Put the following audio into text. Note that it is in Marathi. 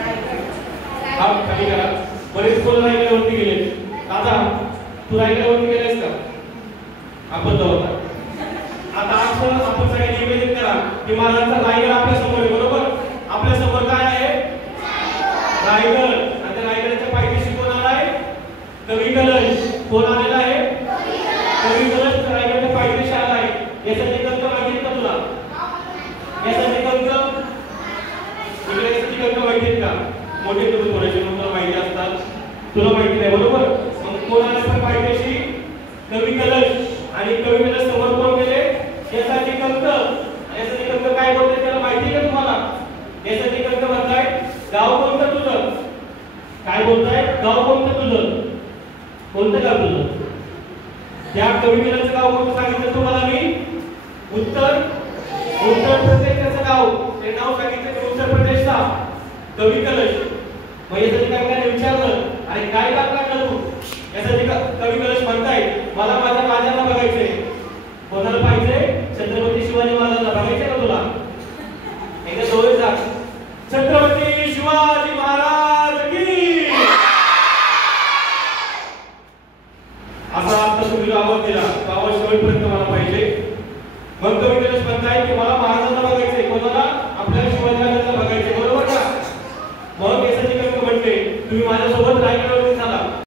हा खाली करा. बरेच कोण रायगडावरती गेले. दादा तू रायगडावरती गेलायस का? आपण जाऊ आता असं आपण सगळ्यांनी निवेदन करा की महाराजांचा रायगड आपल्या समोर आहे. बरोबर आपल्या समोर काय आहे? रायगड. आणि त्या रायगडाच्या पायथ्याशी कोण आलाय? कवी कलश. कोण आलेला आहे? कवी कलश रायगडच्या पायथ्याशी आलाय. यासाठी कंक माहिती का तुला? यासाठी कंक इकडे यासाठी कंक माहिती का? मोठे तुम्ही थोडेसे तुला माहिती असतात, तुला माहिती नाही. बरोबर मग कोण आले पायथ्याशी? कवी कलश. आणि कवी कलश समोर कोण गेले? यासाठी कंक. यासाठी कंक काय बोलते त्याला माहिती आहे का तुम्हाला? यासाठी कंक म्हणताय गाव कोणतं तुझं? काय बोलताय? गाव कोणतं तुझं? कोणतं गाव तुझं? त्या कवी कलशचं गाव कोणतं सांगितलं तुम्हाला मी? उत्तर प्रदेशचं गाव. ते नाव सांगितलं उत्तर प्रदेशचा कवी कलश. मग यासाठी काय काय विचारलं अरे काय काम काढलं तू? यासाठी कवी कलश म्हणताय मला माझ्या राजाला बघायचंय. कोणाला पाहिजे? छत्रपती शिवाजी महाराजांना बघायचंय का तुला? एकदा जवळ जा. छत्रपती शिवाजी महाराज की. असा आता तुम्ही आवाज दिला. आवाज शेवटपर्यंत मला पाहिजे. मग कवी कलश म्हणताय की मला महाराजांना बघायचंय. कोणाला? आपल्या शिवाजी महाराजांना बघायचंय. बरोबर का? मग यासाठी कवी म्हणते तुम्ही माझ्यासोबत रायगड